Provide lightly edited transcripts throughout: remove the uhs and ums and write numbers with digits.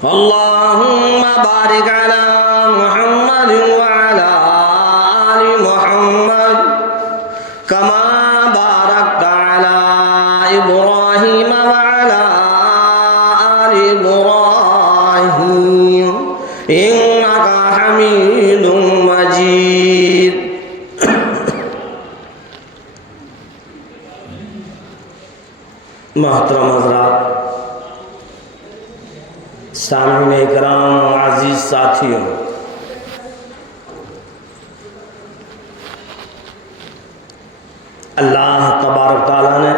اللهم بارك على محمد وعلى آل محمد كما باركت على إبراهيم وعلى آل إبراهيم إنك حميد مجيد. محترم حضرات، سامعین اکرام، عزیز ساتھیوں، اللہ تبارک تعالیٰ نے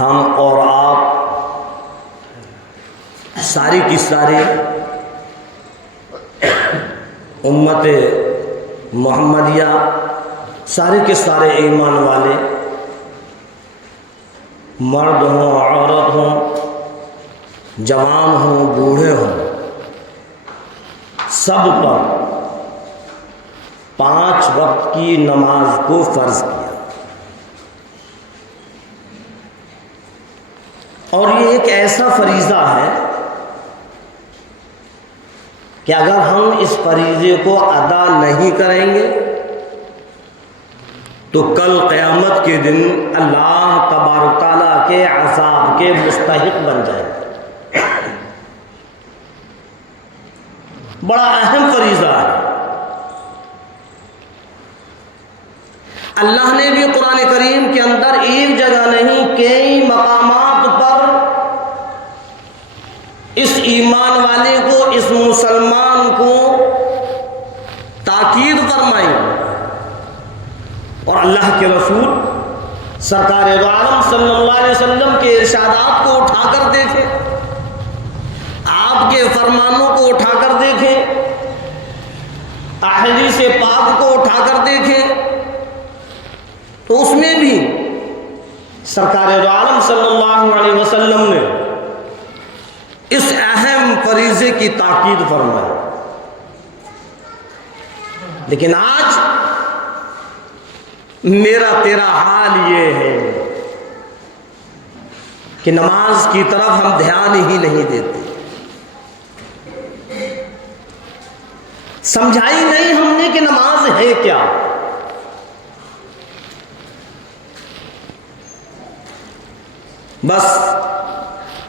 ہم اور آپ ساری کی ساری امت محمدیہ، سارے کے سارے ایمان والے، مرد ہوں، عورت ہوں، جوان ہوں، بوڑھے ہوں، سب پر 5 وقت کی نماز کو فرض کیا. اور یہ ایک ایسا فریضہ ہے کہ اگر ہم اس فریضے کو ادا نہیں کریں گے تو کل قیامت کے دن اللہ تبارک تعالیٰ کے عذاب کے مستحق بن جائیں. بڑا اہم فریضہ ہے. اللہ نے بھی قرآن کریم کے اندر ایک جگہ نہیں، کئی مقامات پر اس ایمان والے کو، اس مسلمان کو تاکید فرمائی. اور اللہ کے رسول سرکار دو عالم صلی اللہ علیہ وسلم کے ارشادات کو اٹھا کر دیکھیں، آپ کے فرمانوں کو اٹھا کر دیکھیں، احادیث پاک کو اٹھا کر دیکھیں، تو اس میں بھی سرکار دو عالم صلی اللہ علیہ وسلم نے اس اہم فریضے کی تاکید فرمائی. لیکن آج میرا تیرا حال یہ ہے کہ نماز کی طرف ہم دھیان ہی نہیں دیتے. سمجھائی نہیں ہم نے کہ نماز ہے کیا. بس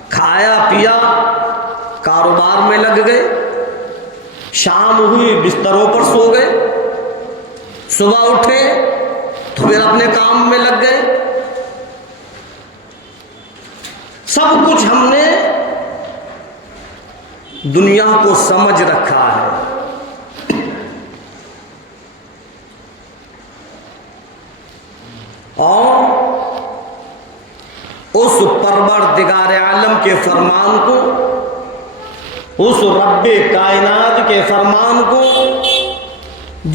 کھایا پیا، کاروبار میں لگ گئے، شام ہوئی بستروں پر سو گئے، صبح اٹھے تو پھر اپنے کام میں لگ گئے. سب کچھ ہم نے دنیا کو سمجھ رکھا ہے. اور اس پروردگار عالم کے فرمان کو، اس رب کائنات کے فرمان کو،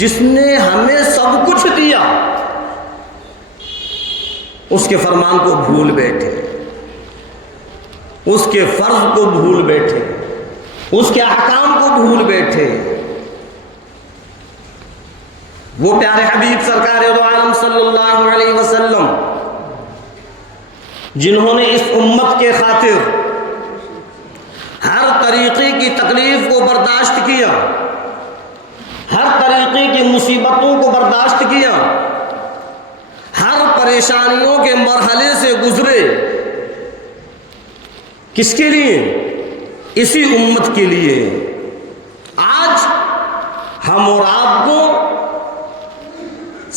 جس نے ہمیں سب کچھ دیا، اس کے فرمان کو بھول بیٹھے، اس کے فرض کو بھول بیٹھے، اس کے احکام کو بھول بیٹھے. وہ پیارے حبیب سرکار دو عالم صلی اللہ علیہ وسلم جنہوں نے اس امت کے خاطر ہر طریقے کی تکلیف کو برداشت کیا، ہر طریقے کی مصیبتوں کو برداشت کیا، ہر پریشانیوں کے مرحلے سے گزرے. کس کے لیے؟ اسی امت کے لیے. آج ہم اور آپ کو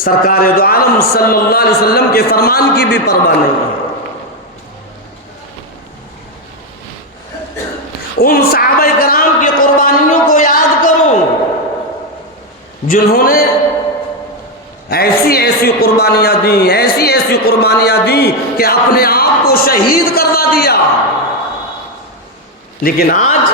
سرکار دو عالم صلی اللہ علیہ وسلم کے فرمان کی بھی پرواہ نہیں ہے. ان صحابہ کرام کی قربانیوں کو یاد کرو جنہوں نے ایسی ایسی قربانیاں دیں، ایسی ایسی قربانیاں دیں کہ اپنے آپ کو شہید کروا دیا. لیکن آج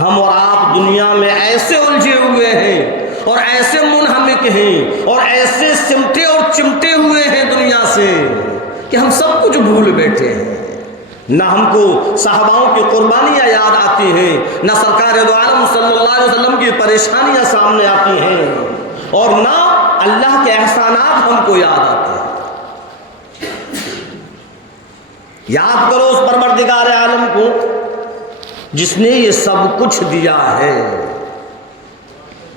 ہم اور آپ دنیا میں ایسے الجھے ہوئے ہیں اور ایسے منہمک ہیں اور ایسے سمٹے اور چمٹے ہوئے ہیں دنیا سے کہ ہم سب کچھ بھول بیٹھے ہیں. نہ ہم کو صحاباؤں کی قربانیاں یاد آتی ہیں، نہ سرکار دو عالم صلی اللہ علیہ وسلم کی پریشانیاں سامنے آتی ہیں، اور نہ اللہ کے احسانات ہم کو یاد آتے ہیں. یاد کرو اس پروردگار عالم کو جس نے یہ سب کچھ دیا ہے.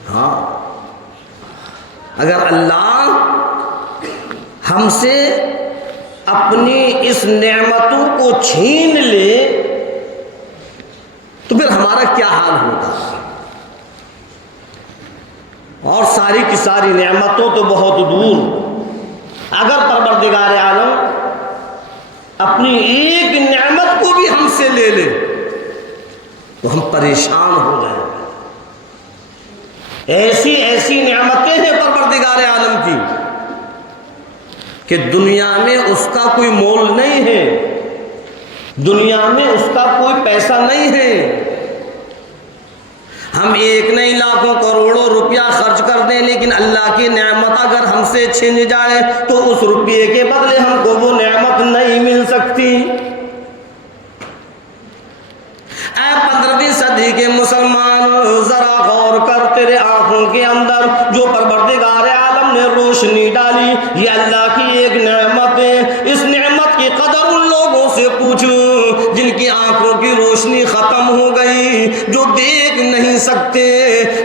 ہاں اگر اللہ ہم سے اپنی اس نعمتوں کو چھین لے تو پھر ہمارا کیا حال ہوگا. اور ساری کی ساری نعمتوں تو بہت دور، اگر پروردگار عالم اپنی ایک نعمت کو بھی ہم سے لے لے تو ہم پریشان ہو جائیں گے. ایسی ایسی نعمتیں ہیں پروردگار عالم کی کہ دنیا میں اس کا کوئی مول نہیں ہے، دنیا میں اس کا کوئی پیسہ نہیں ہے. ہم ایک نہیں لاکھوں کروڑوں روپیہ خرچ کر دیں لیکن اللہ کی نعمت اگر ہم سے چھن جائے تو اس روپیے کے بدلے ہم کو وہ نعمت نہیں مل سکتی. اے 15ویں صدی کے مسلمان ذرا غور کر، تیرے آنکھوں کے اندر جو پروردگار عالم نے روشنی ڈالی یہ اللہ کی ایک نعمت ہے. اس نعمت کی قدر ان لوگوں سے پوچھو جن کی آنکھوں کی روشنی ختم ہو گئی، جو دیکھ نہیں سکتے،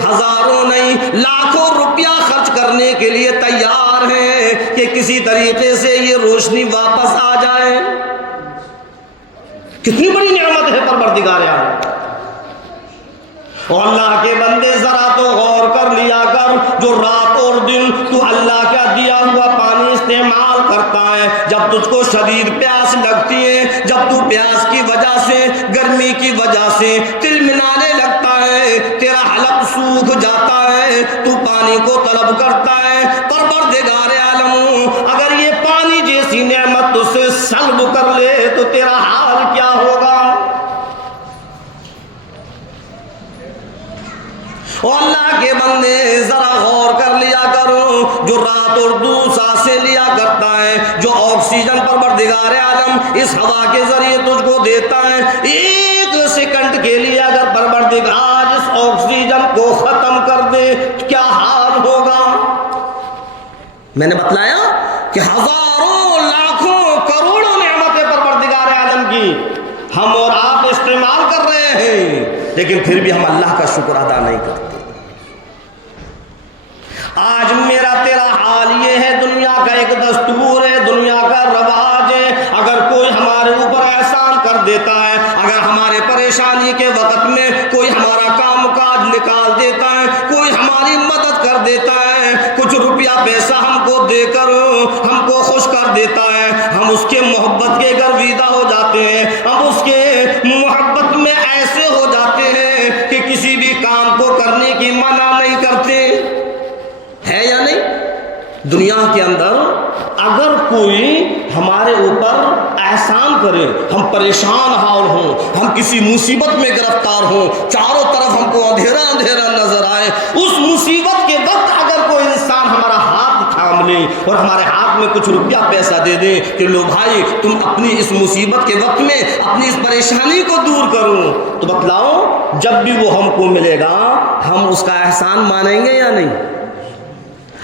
ہزاروں نہیں لاکھوں روپیہ خرچ کرنے کے لیے تیار ہیں کہ کسی طریقے سے یہ روشنی واپس آ جائے. کتنی بڑی نعمت ہے پروردگار عالم. اور اللہ کے بندے ذرا تو غور کر لیا کر، جو رات اور دن تو اللہ کا دیا ہوا پانی استعمال کرتا ہے، جب تجھ کو شدید پیاس لگتی ہے، جب تو پیاس کی وجہ سے، گرمی کی وجہ سے تلملانے لگتا ہے، تیرا حلق سوکھ جاتا ہے، تو پانی کو طلب کرتا ہے. پروردگار عالم اگر یہ پانی جیسی نعمت تجھ سے سلب کر لے تو تیرا حال کیا ہوگا. اور اللہ کے بندے ذرا غور کر لیا کرو، جو رات اور دن سانسیں لیا کرتا ہے، جو آکسیجن پروردگار عالم اس ہوا کے ذریعے تجھ کو دیتا ہے، ایک سیکنڈ کے لیے اگر پروردگار اس آکسیجن کو ختم کر دے کیا حال ہوگا. میں نے بتلایا کہ ہزاروں لاکھوں کروڑوں نعمتیں پروردگار عالم کی ہم اور آپ استعمال کر رہے ہیں لیکن پھر بھی ہم اللہ کا شکر ادا نہیں کرتے. آج میرا تیرا حال یہ ہے، دنیا کا ایک دستور ہے، دنیا کا رواج ہے، اگر کوئی ہمارے اوپر احسان کر دیتا ہے، اگر ہمارے پریشانی کے وقت میں کوئی ہمارا کام کاج نکال دیتا ہے، کوئی ہماری مدد کر دیتا ہے، کچھ روپیہ پیسہ ہم کو دے کر ہم کو خوش کر دیتا ہے، ہم اس کے محبت کے گرویدہ ہو جاتے ہیں، ہم اس کے محبت میں ایسے ہو جاتے ہیں کہ کسی بھی کام کو کرنے کی منع نہیں کرتے. ہے یا نہیں؟ دنیا کے اندر اگر کوئی ہمارے اوپر احسان کرے، ہم پریشان حال ہوں، ہم کسی مصیبت میں گرفتار ہوں، چاروں طرف ہم کو اندھیرا اندھیرا نظر آئے، اس مصیبت کے وقت اگر کوئی انسان ہمارا ہاتھ تھام لے اور ہمارے ہاتھ میں کچھ روپیہ پیسہ دے دے کہ لو بھائی تم اپنی اس مصیبت کے وقت میں اپنی اس پریشانی کو دور کرو، تو بتلاؤ جب بھی وہ ہم کو ملے گا ہم اس کا احسان مانیں گے یا نہیں؟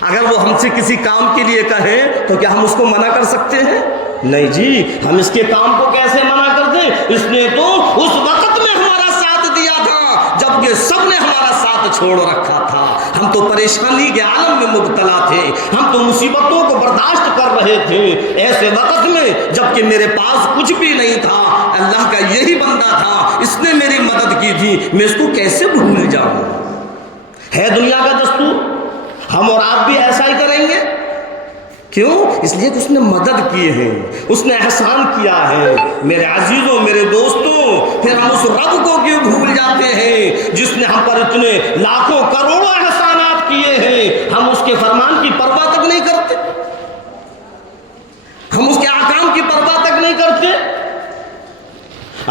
اگر وہ ہم سے کسی کام کے لیے کہیں تو کیا ہم اس کو منع کر سکتے ہیں؟ نہیں جی. ہم اس کے کام کو کیسے منع کر دیں؟ اس نے تو اس وقت میں ہمارا ساتھ دیا تھا جب یہ سب نے ہمارا ساتھ چھوڑ رکھا تھا. ہم تو پریشانی کے عالم میں مبتلا تھے، ہم تو مصیبتوں کو برداشت کر رہے تھے ایسے وقت میں جب کہ میرے پاس کچھ بھی نہیں تھا. اللہ کا یہی بندہ تھا، اس نے میری مدد کی تھی، میں اس کو کیسے بھول جاؤں. ہے دنیا کا دستور، ہم اور آپ بھی ایسا ہی کریں گے. کیوں؟ اس لیے کہ اس نے مدد کی ہے، اس نے احسان کیا ہے. میرے عزیزوں، میرے دوستوں، پھر ہم اس رب کو کیوں بھول جاتے ہیں جس نے ہم پر اتنے لاکھوں کروڑوں احسانات کیے ہیں؟ ہم اس کے فرمان کی پرواہ تک نہیں کرتے، ہم اس کے احکام کی پرواہ تک نہیں کرتے.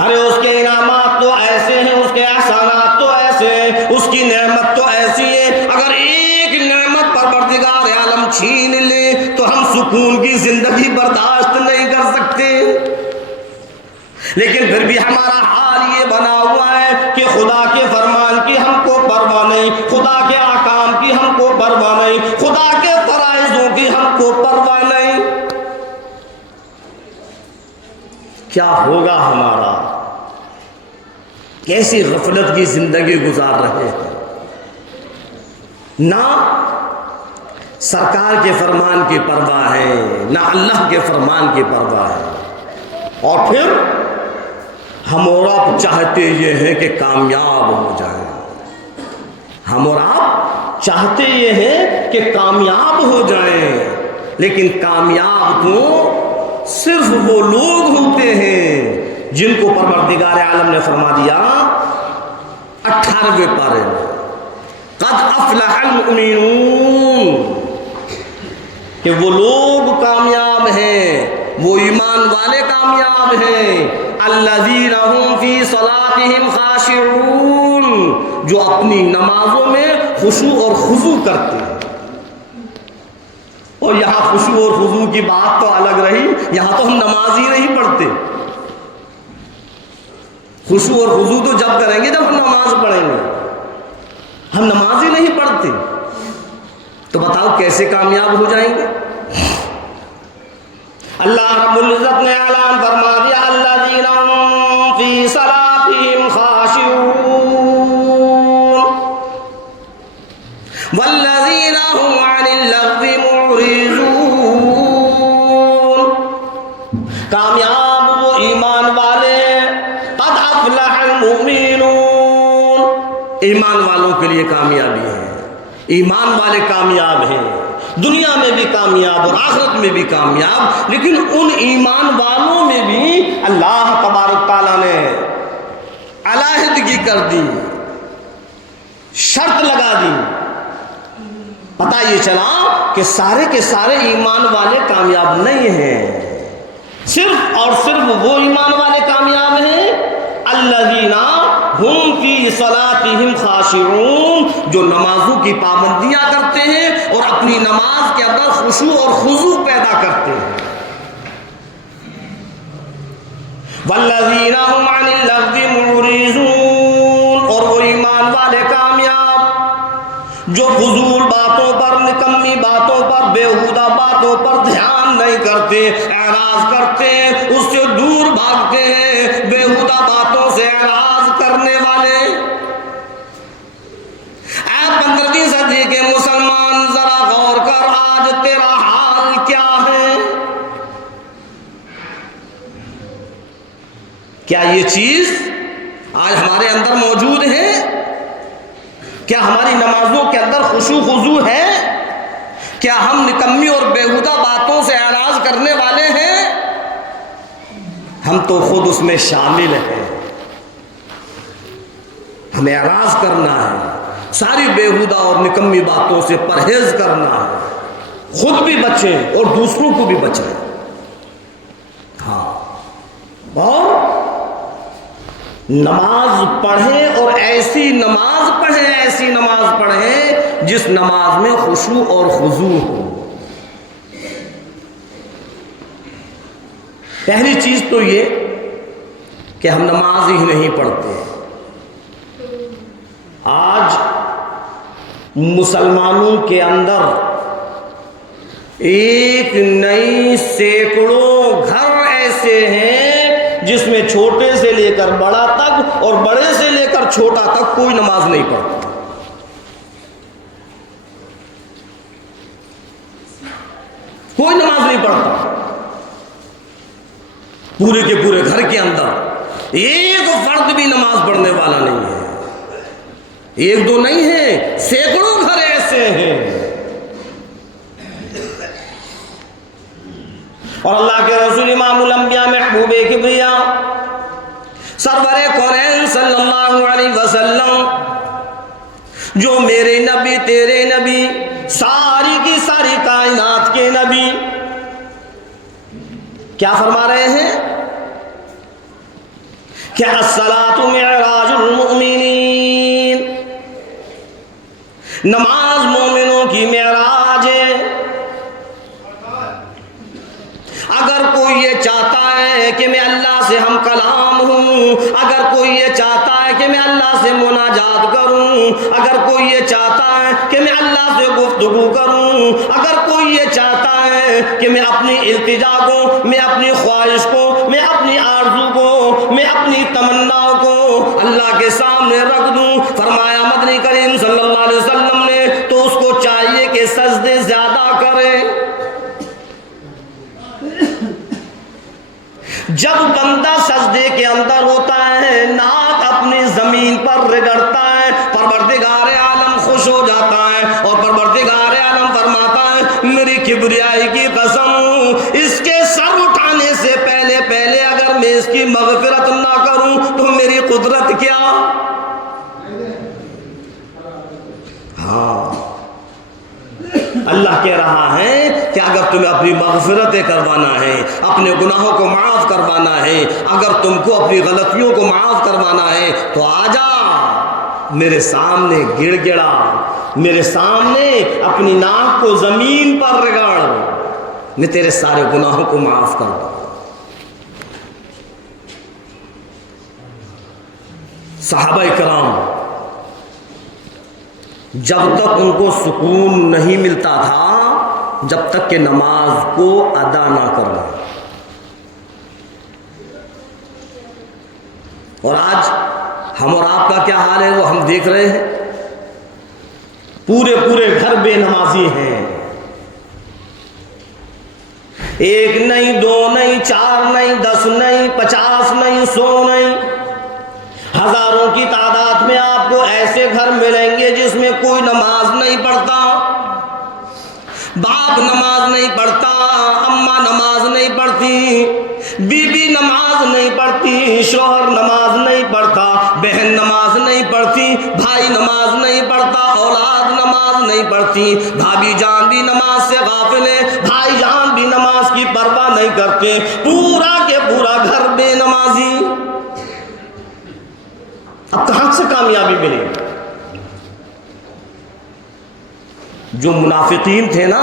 ارے اس کے انعامات تو ایسے ہیں، اس کے احسانات تو ایسے ہیں، اس کی نعمت تو ایسی ہے، اگر ایک نعمت پروردگار عالم چھین لے تو ہم سکون کی زندگی برداشت نہیں کر سکتے. لیکن پھر بھی ہمارا حال یہ بنا ہوا ہے کہ خدا کے فرمان کی ہم کو پرواہ نہیں، خدا کے احکام کی ہم کو پرواہ نہیں، خدا کے فرائضوں کی ہم کو پرواہ نہیں. کیا کیسی غفلت کی زندگی گزار رہے ہیں، نہ سرکار کے فرمان کی پرواہ ہے، نہ اللہ کے فرمان کی پرواہ ہے، اور پھر ہم اور آپ چاہتے یہ ہیں کہ کامیاب ہو جائیں، ہم اور آپ چاہتے یہ ہیں کہ کامیاب ہو جائیں، لیکن کامیاب تو صرف وہ لوگ ہوتے ہیں جن کو پروردگار عالم نے فرما دیا 18ویں پارے میں، قد افلح المؤمنون، کہ وہ لوگ کامیاب ہیں، وہ ایمان والے کامیاب ہیں، الذین هم فی صلاتهم خاشعون، جو اپنی نمازوں میں خشوع اور خضوع کرتے ہیں۔ اور یہاں خشوع اور خضوع کی بات تو الگ رہی، یہاں تو ہم نماز ہی نہیں پڑھتے۔ خشوع اور خضوع تو جب کریں گے جب ہم نماز پڑھیں گے، ہم نماز ہی نہیں پڑھتے، تو بتاؤ کیسے کامیاب ہو جائیں گے؟ اللہ رب العزت نے اعلان فرما دیا الذین هم فی صلاتهم خاشعون والذین هم عن اللغو معرضون، کامیاب وہ ایمان والے، قد افلح المؤمنون، ایمان والوں کے لیے کامیابی ہے، ایمان والے کامیاب ہیں، دنیا میں بھی کامیاب اور آخرت میں بھی کامیاب، لیکن ان ایمان والوں میں بھی اللہ تبارک تعالیٰ نے علیحدگی کر دی، شرط لگا دی۔ پتہ یہ چلا کہ سارے کے سارے ایمان والے کامیاب نہیں ہیں، صرف اور صرف وہ ایمان والے کامیاب ہیں الذین ہم فی صلاتہم خاشعون، جو نمازوں کی پابندیاں کرتے ہیں اور اپنی نماز کے اندر خشوع اور خضوع پیدا کرتے ہیں۔ والذین هم عن اللغو معرضون، اور وہ ایمان والے کامیاب جو فضول باتوں پر، نکمی باتوں پر، بیہودہ باتوں پر دھیان نہیں کرتے، اعراض کرتے ہیں، اس سے دور بھاگتے ہیں، بیہودہ باتوں سے اعراض کرنے والے۔ اے 15ویں صدی کے مسلمان ذرا غور کر، آج تیرا حال کیا ہے؟ کیا یہ چیز آج ہمارے اندر موجود ہے؟ کیا ہماری نمازوں کے اندر خشوع خضوع ہے؟ کیا ہم نکمی اور بیہودہ باتوں سے اعراض کرنے والے ہیں؟ ہم تو خود اس میں شامل ہیں، ہمیں اعراض کرنا ہے، ساری بیہودہ اور نکمی باتوں سے پرہیز کرنا ہے، خود بھی بچیں اور دوسروں کو بھی بچائیں۔ ہاں، اور نماز پڑھیں اور ایسی نماز پڑھیں، ایسی نماز پڑھیں جس نماز میں خشوع اور خضوع ہو۔ پہلی چیز تو یہ کہ ہم نماز ہی نہیں پڑھتے۔ آج مسلمانوں کے اندر ایک نہیں سینکڑوں گھر ایسے ہیں جس میں چھوٹے سے لے کر بڑا تک اور بڑے سے لے کر چھوٹا تک کوئی نماز نہیں پڑھتا، کوئی نماز نہیں پڑھتا۔ پورے کے پورے گھر کے اندر ایک فرد بھی نماز پڑھنے والا نہیں ہے، ایک دو نہیں ہے، سینکڑوں گھر ایسے ہیں۔ اور اللہ کے رسول امام الانبیاء محبوب کبریا سرور کونین صلی اللہ علیہ وسلم، جو میرے نبی، تیرے نبی، ساری کی ساری کائنات کے نبی، کیا فرما رہے ہیں کہ الصلاۃ معراج المؤمنین، نماز مومنوں کی معراج ہے۔ اگر کوئی یہ چاہتا ہے کہ میں اللہ سے ہم کلام ہوں، اگر کوئی یہ چاہتا ہے کہ کہ میں اللہ سے مناجات کروں، اگر کوئی یہ چاہتا ہے کہ میں اللہ سے گفتگو کروں، اگر کوئی یہ چاہتا ہے کہ میں اپنی التجا کو، میں اپنی خواہش کو، میں اپنی آرزو کو، میں اپنی تمنا کو اللہ کے سامنے رکھ دوں، فرمایا مدنی کریم صلی اللہ علیہ وسلم نے، تو اس کو چاہیے کہ سجدے زیادہ کرے۔ جب بندہ سجدے کے اندر ہوتا ہے، ناک اپنی زمین پر رگڑتا ہے، پروردگار عالم خوش ہو جاتا ہے، اور پروردگار عالم فرماتا ہے میری کبریائی کی قسم، اس کے سر اٹھانے سے پہلے اگر میں اس کی مغفرت نہ کروں تو میری قدرت کیا۔ ہاں، اللہ کہہ رہا ہے کہ اگر تمہیں اپنی مغفرتیں کروانا ہے، اپنے گناہوں کو معاف کروانا ہے، اگر تم کو اپنی غلطیوں کو معاف کروانا ہے تو آ جا میرے سامنے گڑ گڑا، میرے سامنے اپنی ناک کو زمین پر رگڑ، میں تیرے سارے گناہوں کو معاف کر دوں۔ صحابہ کرام جب تک ان کو سکون نہیں ملتا تھا جب تک کہ نماز کو ادا نہ کر لیں، اور آج ہم اور آپ کا کیا حال ہے وہ ہم دیکھ رہے ہیں، پورے گھر بے نمازی ہیں، ایک نہیں، دو نہیں، چار نہیں، 10 نہیں، 50 نہیں، 100 نہیں، ہزاروں کی تعداد میں آپ کو ایسے گھر ملیں گے جس میں کوئی نماز نہیں پڑھتا، باپ نماز نہیں پڑھتا، اماں نماز نہیں پڑھتی، بیوی نماز نہیں پڑھتی، شوہر نماز نہیں پڑھتا، بہن نماز نہیں پڑھتی، بھائی نماز نہیں پڑھتا، اولاد نماز نہیں پڑھتی، بھابھی جان بھی نماز سے غافل ہے، بھائی جان بھی نماز کی پرواہ نہیں کرتے، پورا کے پورا گھر بے نمازی۔ اب کہاں سے کامیابی ملے؟ جو منافقین تھے نا،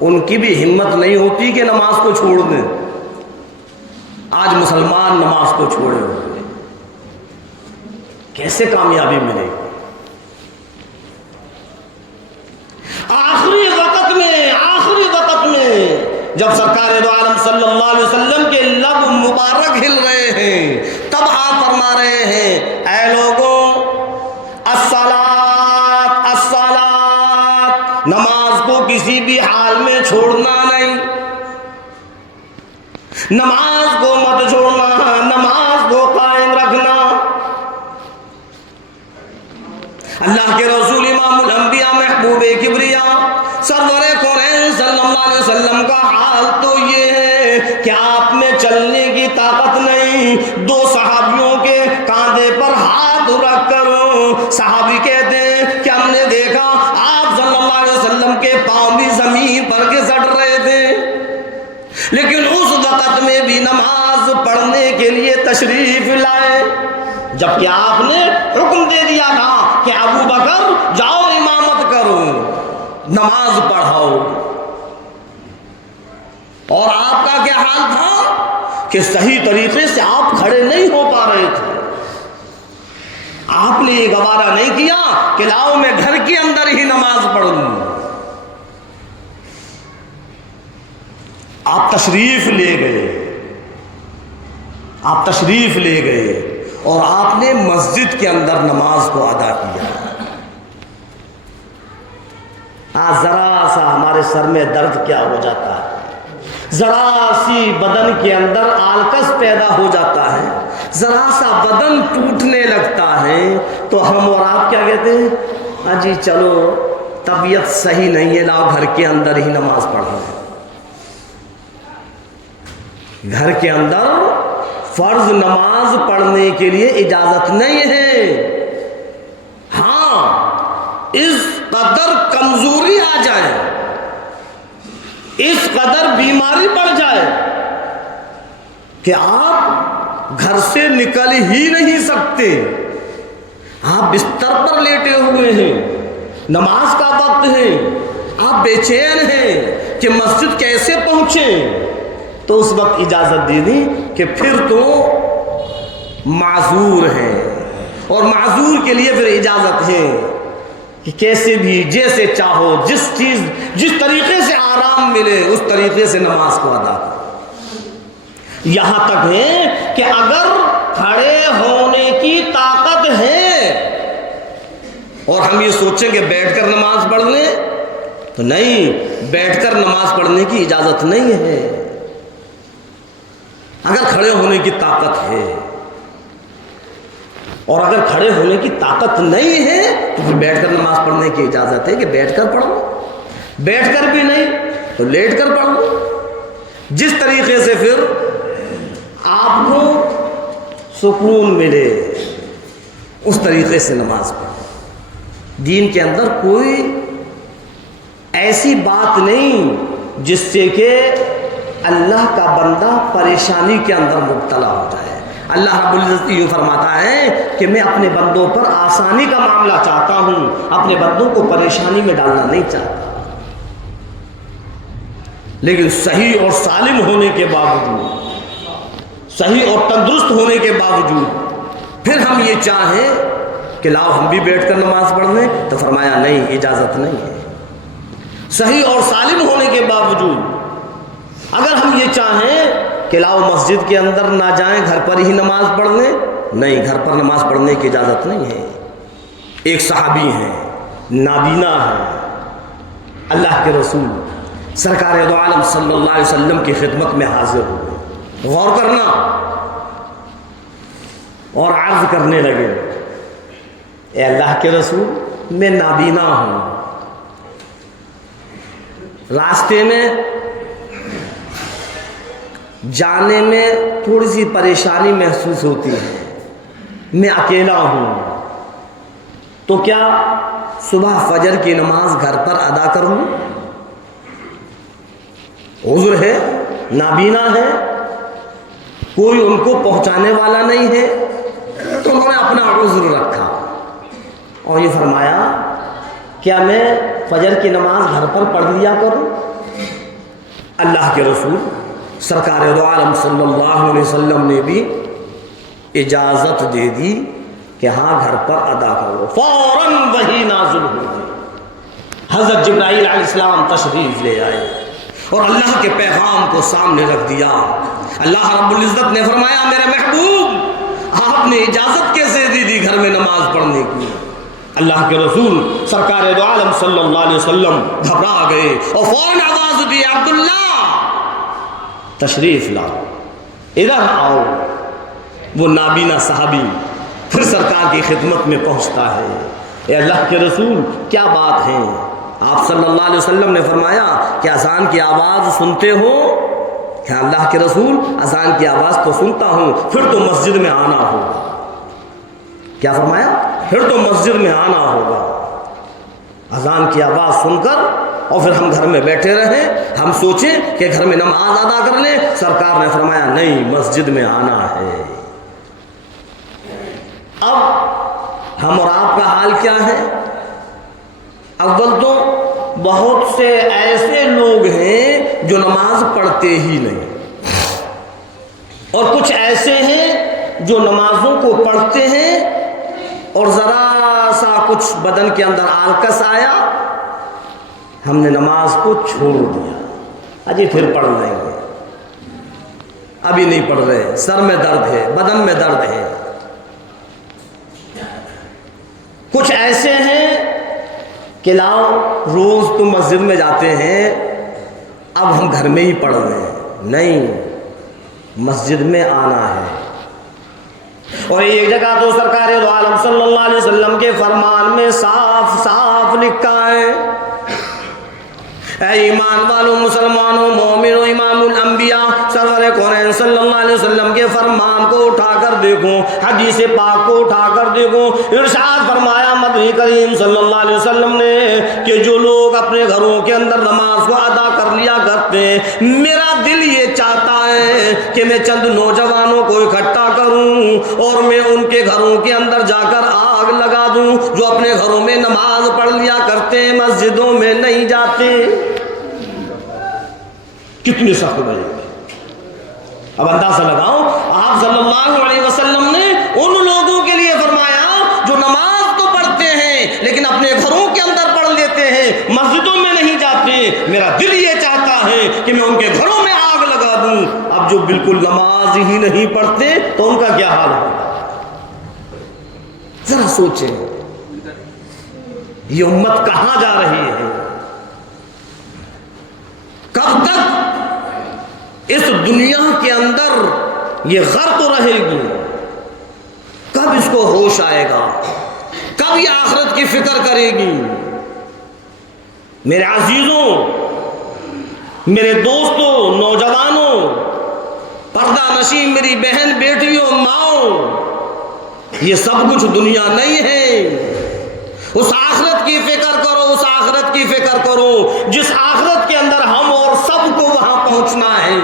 ان کی بھی ہمت نہیں ہوتی کہ نماز کو چھوڑ دیں، آج مسلمان نماز کو چھوڑے ہوئے، کیسے کامیابی ملے؟ آخری وقت میں جب سرکار دو عالم صلی اللہ علیہ وسلم کے لب مبارک ہل رہے ہیں، تب آپ فرما رہے ہیں اے لوگوں، الصلاۃ الصلاۃ، نماز کو کسی بھی حال میں چھوڑنا نہیں، نماز کو مت چھوڑنا، نماز کو قائم رکھنا۔ اللہ کے رسول امام الانبیاء محبوب کبریا سرور کونین صلی اللہ علیہ وسلم کا حال تو یہ ہے کہ آپ میں چلنے کی طاقت نہیں، 2 صحابیوں کے کاندھے پر ہاتھ رکھ کر صحابی کہتے ہیں کہ ہم نے دیکھا آپ صلی اللہ علیہ وسلم کے پاؤں بھی زمین پر گھسٹ رہے تھے، لیکن اس وقت میں بھی نماز پڑھنے کے لیے تشریف لائے، جبکہ آپ نے حکم دے دیا تھا کہ ابو بکر جاؤ امامت کرو، نماز پڑھاؤ، اور آپ کا کیا حال تھا کہ صحیح طریقے سے آپ کھڑے نہیں ہو پا رہے تھے، آپ نے یہ گوارا نہیں کیا کہ لاؤ میں گھر کے اندر ہی نماز پڑھ لوں، آپ تشریف لے گئے اور آپ نے مسجد کے اندر نماز کو ادا کیا۔ ذرا سا ہمارے سر میں درد کیا ہو جاتا ہے، ذرا سی بدن کے اندر آلکس پیدا ہو جاتا ہے، ذرا سا بدن ٹوٹنے لگتا ہے تو ہم اور آپ کیا کہتے ہیں؟ ہاں جی چلو طبیعت صحیح نہیں ہے، لاؤ گھر کے اندر ہی نماز پڑھو۔ گھر کے اندر فرض نماز پڑھنے کے لیے اجازت نہیں ہے، ہاں اس قدر کمزوری آ جائے، اس قدر بیماری بڑھ جائے کہ آپ گھر سے نکل ہی نہیں سکتے، آپ بستر پر لیٹے ہوئے ہیں، نماز کا وقت ہے، آپ بے چین ہیں کہ مسجد کیسے پہنچیں، تو اس وقت اجازت دے دی کہ پھر تو معذور ہیں، اور معذور کے لیے پھر اجازت ہے کہ کیسے بھی جیسے چاہو جس طریقے سے آرام ملے اس طریقے سے نماز کو ادا کرو۔ یہاں تک ہے کہ اگر کھڑے ہونے کی طاقت ہے اور ہم یہ سوچیں کہ بیٹھ کر نماز پڑھ لیں تو نہیں، بیٹھ کر نماز پڑھنے کی اجازت نہیں ہے۔ اگر کھڑے ہونے کی طاقت ہے اور اگر کھڑے ہونے کی طاقت نہیں ہے تو پھر بیٹھ کر نماز پڑھنے کی اجازت ہے کہ بیٹھ کر پڑھو، بیٹھ کر بھی نہیں تو لیٹ کر پڑھ لو، جس طریقے سے پھر آپ کو سکون ملے اس طریقے سے نماز پڑھو۔ دین کے اندر کوئی ایسی بات نہیں جس سے کہ اللہ کا بندہ پریشانی کے اندر مبتلا ہو جائے۔ اللہ رب العزت یوں فرماتا ہے کہ میں اپنے بندوں پر آسانی کا معاملہ چاہتا ہوں، اپنے بندوں کو پریشانی میں ڈالنا نہیں چاہتا۔ لیکن صحیح اور سالم ہونے کے باوجود، صحیح اور تندرست ہونے کے باوجود پھر ہم یہ چاہیں کہ لاؤ ہم بھی بیٹھ کر نماز پڑھ لیں تو فرمایا نہیں، اجازت نہیں ہے۔ صحیح اور سالم ہونے کے باوجود اگر ہم یہ چاہیں کہ لاؤ مسجد کے اندر نہ جائیں، گھر پر ہی نماز پڑھ لیں، نہیں، گھر پر نماز پڑھنے کی اجازت نہیں ہے۔ ایک صحابی ہیں، نابینا ہیں، اللہ کے رسول سرکار دو عالم صلی اللہ علیہ وسلم کی خدمت میں حاضر ہوئے، غور کرنا، اور عرض کرنے لگے، اے اللہ کے رسول میں نابینا ہوں، راستے میں جانے میں تھوڑی سی پریشانی محسوس ہوتی ہے، میں اکیلا ہوں، تو کیا صبح فجر کی نماز گھر پر ادا کروں؟ عذر ہے، نابینا ہے، کوئی ان کو پہنچانے والا نہیں ہے، تو انہوں نے اپنا عذر رکھا اور یہ فرمایا کیا میں فجر کی نماز گھر پر پڑھ لیا کروں؟ اللہ کے رسول سرکار دو عالم صلی اللہ علیہ وسلم نے بھی اجازت دے دی کہ ہاں گھر پر ادا کرو۔ فوراً وحی نازل ہو گئی، حضرت جبرائیل علیہ السلام تشریف لے آئے اور اللہ کے پیغام کو سامنے رکھ دیا۔ اللہ رب العزت نے فرمایا میرے محبوب آپ نے اجازت کیسے دے دی گھر میں نماز پڑھنے کی؟ اللہ کے رسول سرکار دو عالم صلی اللہ علیہ وسلم گھبرا گئے اور فوراً آواز دی، عبداللہ تشریف لاؤ، ادھر آؤ۔ وہ نابینا صحابی پھر سرکار کی خدمت میں پہنچتا ہے، اے اللہ کے رسول کیا بات ہے؟ آپ صلی اللہ علیہ وسلم نے فرمایا کہ اذان کی آواز سنتے ہو؟ کہ اللہ کے رسول اذان کی آواز تو سنتا ہوں، پھر تو مسجد میں آنا ہوگا۔ کیا فرمایا؟ پھر تو مسجد میں آنا ہوگا۔ اذان کی آواز سن کر اور پھر ہم گھر میں بیٹھے رہیں، ہم سوچیں کہ گھر میں نماز ادا کر لیں؟ سرکار نے فرمایا نہیں، مسجد میں آنا ہے۔ اب ہم اور آپ کا حال کیا ہے؟ اول تو بہت سے ایسے لوگ ہیں جو نماز پڑھتے ہی نہیں، اور کچھ ایسے ہیں جو نمازوں کو پڑھتے ہیں اور ذرا سا کچھ بدن کے اندر آلکس آیا، ہم نے نماز کو چھوڑ دیا، اجی پھر پڑھ لیں گے، ابھی نہیں پڑھ رہے، سر میں درد ہے، بدن میں درد ہے۔ کچھ ایسے ہیں کہ لاؤ روز تو مسجد میں جاتے ہیں، اب ہم گھر میں ہی پڑھ رہے ہیں، نہیں، مسجد میں آنا ہے۔ اور ایک جگہ تو سرکار دو عالم صلی اللہ علیہ وسلم کے فرمان میں صاف صاف لکھا ہے، اے ایمان والوں، مسلمانوں، مومنوں، امام الانبیاء سرور کونین صلی اللہ علیہ وسلم کے فرمان کو اٹھا کر دیکھو، حدیث پاک کو اٹھا کر دیکھو۔ ارشاد فرمایا مدنی کریم صلی اللہ علیہ وسلم نے کہ جو لوگ اپنے گھروں کے اندر نماز کو ادا کر لیا کرتے ہیں، میرا دل یہ چاہتا ہے کہ میں چند نوجوانوں کو اکٹھا کروں اور میں ان کے گھروں کے اندر جا کر آگ لگا دوں جو اپنے گھروں میں نماز پڑھ لیا کرتے ہیں، مسجدوں میں نہیں جاتے۔ کتنی سخت بجے گی؟ اب اندازہ لگاؤ، آپ صلی اللہ علیہ وسلم نے ان لوگوں کے لیے فرمایا جو بالکل نماز ہی نہیں پڑھتے تو ان کا کیا حال ہوگا؟ ذرا سوچیں یہ امت کہاں جا رہی ہے؟ کب تک اس دنیا کے اندر یہ غرق رہے گی؟ کب اس کو ہوش آئے گا؟ کب یہ آخرت کی فکر کرے گی؟ میرے عزیزوں، میرے دوستوں، نوجوانوں، پردہ نشین میری بہن بیٹیوں، ماؤں، یہ سب کچھ دنیا نہیں ہے۔ اس آخرت کی فکر کرو، اس آخرت کی فکر کرو جس آخرت کے اندر ہم اور سب کو وہاں پہنچنا ہے،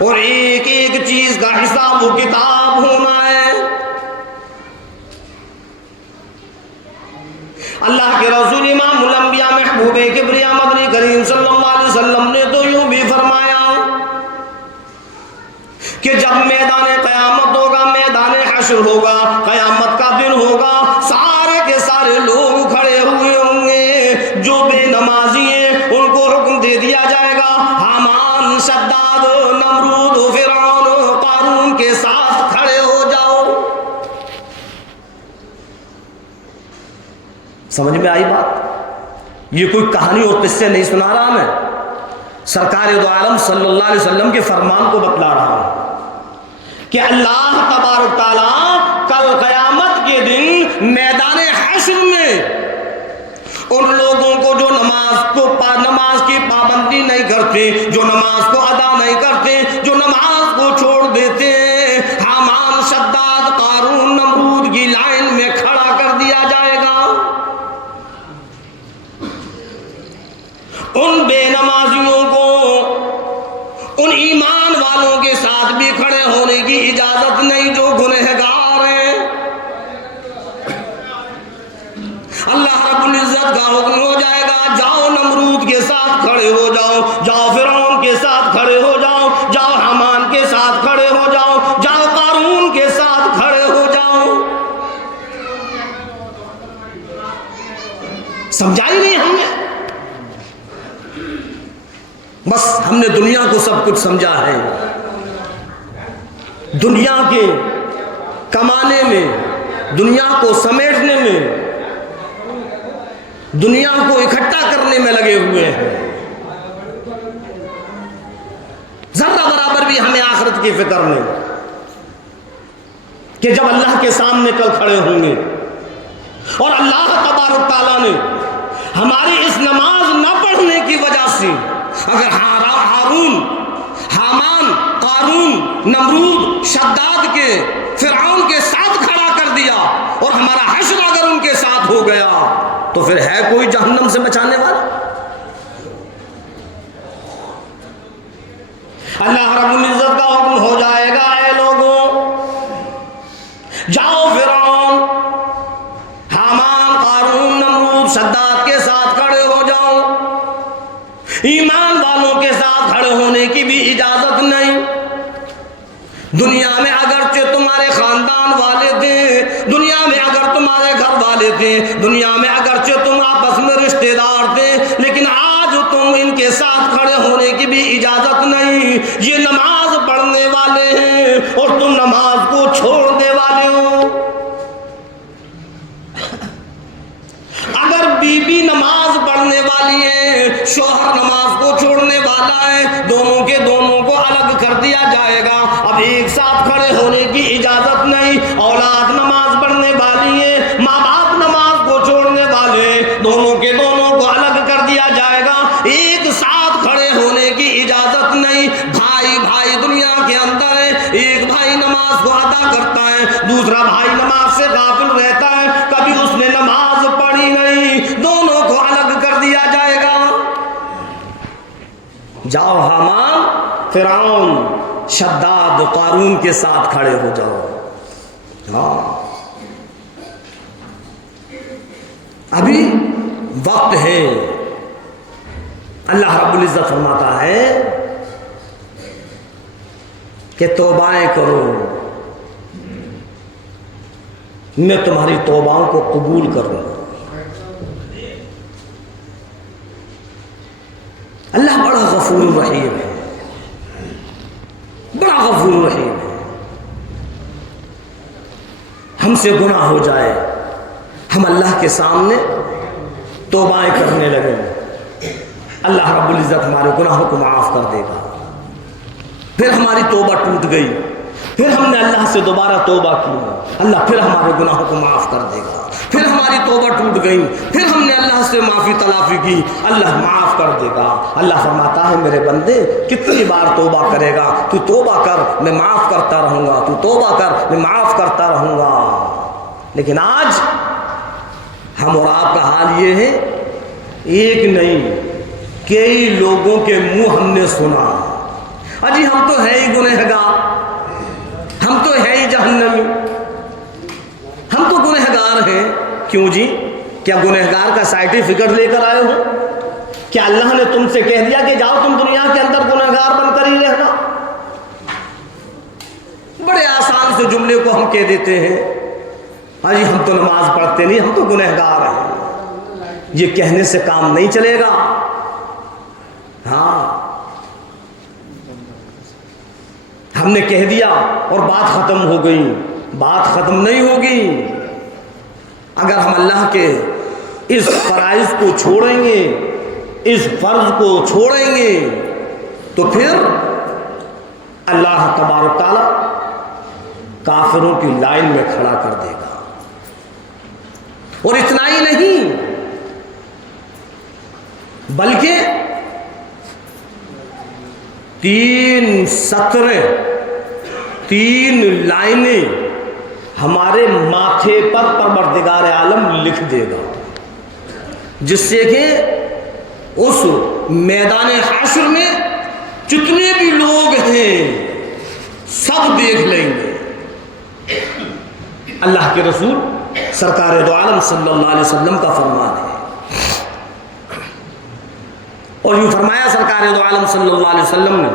اور ایک ایک چیز کا حساب و کتاب ہونا ہے۔ اللہ کے رسول امام الانبیاء محبوب کبریا مدنی کریم صلی اللہ علیہ وسلم نے تو یوں بھی فرمایا کہ جب میدان قیامت ہوگا، میدان حشر ہوگا، قیامت کا دن ہوگا، سارے کے سارے لوگ کھڑے ہوئے ہوں گے۔ جو بے نمازی ہیں ان کو حکم دے دیا جائے گا حامان، شداد، نمرود، فرعون، قارون کے ساتھ کھڑے ہو جاؤ۔ سمجھ میں آئی بات؟ یہ کوئی کہانی اور قصے نہیں سنا رہا میں، سرکار دو عالم صلی اللہ علیہ وسلم کے فرمان کو بتلا رہا ہوں کہ اللہ تبارک تعالیٰ کل قیامت کے دن میدان حشر میں ان لوگوں کو جو نماز کی پابندی نہیں کرتے، جو نماز کو ادا نہیں کرتے، جو نماز کو چھوڑ دیتے ہیں، حامان، شداد، قارون، نمرود کی لائن میں کھڑا کر دیا جائے گا۔ ان بے نمازیوں کو ان ایمان والوں کے ساتھ بھی کھڑے ہونے کی اجازت نہیں جو گنہگار ہیں۔ اللہ رب العزت کا حکم ہو جائے گا، جاؤ نمرود کے ساتھ کھڑے ہو جاؤ، جاؤ فرعون کے ساتھ کھڑے ہو جاؤ، جاؤ حامان کے ساتھ کھڑے ہو جاؤ، جاؤ قارون کے ساتھ کھڑے ہو جاؤ۔ سمجھائی نہیں ہم نے؟ بس ہم نے دنیا کو سب کچھ سمجھا ہے، دنیا کے کمانے میں، دنیا کو سمیٹنے میں، دنیا کو اکٹھا کرنے میں لگے ہوئے ہیں۔ ذرہ برابر بھی ہمیں آخرت کی فکر نہیں کہ جب اللہ کے سامنے کل کھڑے ہوں گے اور اللہ تبارک تعالیٰ نے ہماری اس نماز نہ پڑھنے کی وجہ سے اگر ہارون، حامان، قارون، نمرود، شداد کے، فرعون کے ساتھ کھڑا کر دیا اور ہمارا حشر اگر ان کے ساتھ ہو گیا تو پھر ہے کوئی جہنم سے بچانے والا؟ اللہ رب العزت کا حکم ہو جائے گا، اے لوگوں جاؤ فرعون، حامان، قارون، نمرود، شداد کے ساتھ کھڑے ہو جاؤ۔ ایمان والوں کے ساتھ کھڑے ہونے کی بھی اجازت نہیں۔ دنیا میں اگرچہ تمہارے خاندان والے تھے، دنیا میں اگر تمہارے گھر والے تھے، دنیا میں اگرچہ تم آپس میں رشتے دار تھے، لیکن آج تم ان کے ساتھ کھڑے ہونے کی بھی اجازت نہیں۔ یہ نماز پڑھنے والے ہیں اور تم نماز کو چھوڑنے والے ہو۔ اگر بیوی نماز پڑھنے والی ہے، شوہر نماز کو چھوڑنے والا ہے، دونوں کے دونوں کو الگ کر دیا جائے گا۔ اب ایک ساتھ کھڑے ہونے کی اجازت نہیں۔ اولاد نماز پڑھنے والی ہے، ماں باپ نماز کو چھوڑنے والے، دونوں کے دونوں کو الگ کر دیا جائے گا۔ ایک ساتھ کھڑے ہونے کی اجازت نہیں۔ بھائی بھائی دنیا کے اندر ہے، ایک بھائی نماز کو ادا کرتا ہے، دوسرا بھائی نماز سے غافل رہتا ہے، کبھی اس نے نماز پڑھی نہیں، دونوں کو الگ کر دیا جائے گا۔ جاؤ حامان، فرعون، شداد، قارون کے ساتھ کھڑے ہو جاؤ۔ ہاں ابھی وقت ہے۔ اللہ رب العزت فرماتا ہے کہ توبائیں کرو، میں تمہاری توباؤں کو قبول کروں گا۔ اللہ بڑا غفور رحیم ہے۔ ہم سے گناہ ہو جائے، ہم اللہ کے سامنے توبائیں کرنے لگے، اللہ رب العزت ہمارے گناہوں کو معاف کر دے گا۔ پھر ہماری توبہ ٹوٹ گئی، پھر ہم نے اللہ سے دوبارہ توبہ کی، اللہ پھر ہمارے گناہوں کو معاف کر دے گا۔ پھر ہماری توبہ ٹوٹ گئی، پھر ہم نے اللہ سے معافی تلافی کی، اللہ معاف کر دے گا۔ اللہ فرماتا ہے میرے بندے کتنی بار توبہ کرے گا؟ تو توبہ کر، میں معاف کرتا رہوں گا، تو توبہ کر، میں معاف کرتا رہوں گا۔ لیکن آج ہم اور آپ کا حال یہ ہے، ایک نہیں کئی لوگوں کے منہ ہم نے سنا، اجی ہم تو ہے ہی گنہگار، ہم تو ہے ہی جہنمی، ہم تو گنہگار ہیں۔ کیوں جی؟ کیا گنہگار کا سرٹیفکیٹ لے کر آئے ہو؟ کیا اللہ نے تم سے کہہ دیا کہ جاؤ تم دنیا کے اندر گنہگار بن کر ہی رہنا؟ بڑے آسان سے جملے کو ہم کہہ دیتے ہیں، اجی ہم تو نماز پڑھتے نہیں، ہم تو گنہگار ہیں۔ یہ کہنے سے کام نہیں چلے گا۔ ہاں ہم نے کہہ دیا اور بات ختم ہو گئی، بات ختم نہیں ہوگی۔ اگر ہم اللہ کے اس فرائض کو چھوڑیں گے، اس فرض کو چھوڑیں گے، تو پھر اللہ تبارک تعالیٰ کافروں کی لائن میں کھڑا کر دے گا۔ اور اتنا ہی نہیں بلکہ 3 سطریں، 3 لائنیں ہمارے ماتھے پر پروردگار عالم لکھ دے گا، جس سے کہ اس میدان حشر میں جتنے بھی لوگ ہیں سب دیکھ لیں گے۔ اللہ کے رسول سرکار دو عالم صلی اللہ علیہ وسلم کا فرمان ہے، اور یوں فرمایا سرکار دو عالم صلی اللہ علیہ وسلم نے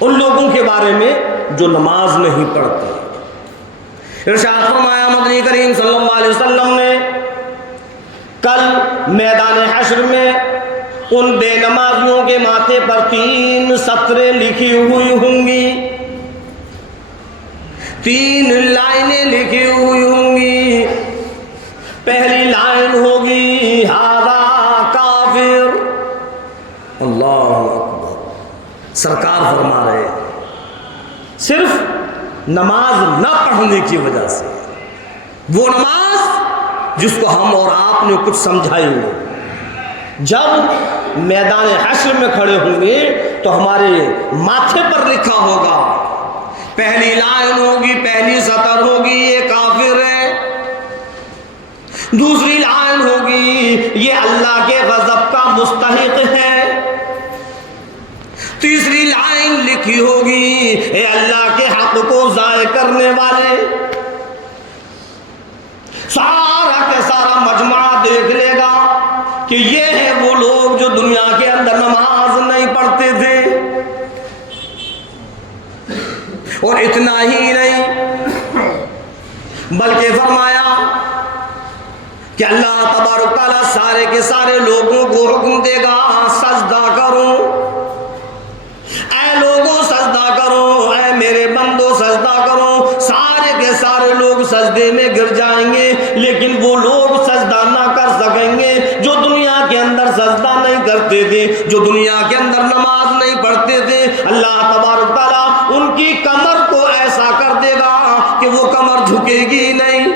ان لوگوں کے بارے میں جو نماز نہیں پڑھتے۔ ارشاد فرمایا مدنی کریم صلی اللہ علیہ وسلم نے، کل میدان حشر میں ان بے نمازیوں کے ماتھے پر 3 سطریں لکھی ہوئی ہوں گی، 3 لائنیں لکھی ہوئی ہوں گی۔ پہلی لائن ہوگی ہذا کافر، اللہ اکبر۔ سرکار فرما رہے صرف نماز نہ پڑھنے کی وجہ سے، وہ نماز جس کو ہم اور آپ نے کچھ سمجھائی ہو، جب میدان حشر میں کھڑے ہوں گے تو ہمارے ماتھے پر لکھا ہوگا، پہلی لائن ہوگی، پہلی سطر ہوگی یہ کافر ہے، دوسری لائن ہوگی یہ اللہ کے غضب کا مستحق ہے، تیسری لائن لکھی ہوگی اے اللہ کے حق کو ضائع کرنے والے۔ سارا کے سارا مجمع دیکھ لے گا کہ یہ ہے وہ لوگ جو دنیا کے اندر نماز نہیں پڑھتے تھے۔ اور اتنا ہی نہیں بلکہ فرمایا کہ اللہ تبارک تعالیٰ سارے کے سارے لوگوں کو حکم دے گا سجدہ کرو، اے لوگوں سجدہ کرو، اے میرے بندو سجدہ کرو۔ سارے کے سارے لوگ سجدے میں گر جائیں گے، لیکن وہ لوگ سجدہ نہ کر سکیں گے جو دنیا کے اندر سجدہ نہیں کرتے تھے، جو دنیا کے اندر نماز نہیں پڑھتے تھے۔ اللہ تبارک تعالیٰ ان کی کمر کو ایسا کر دے گا کہ وہ کمر جھکے گی نہیں۔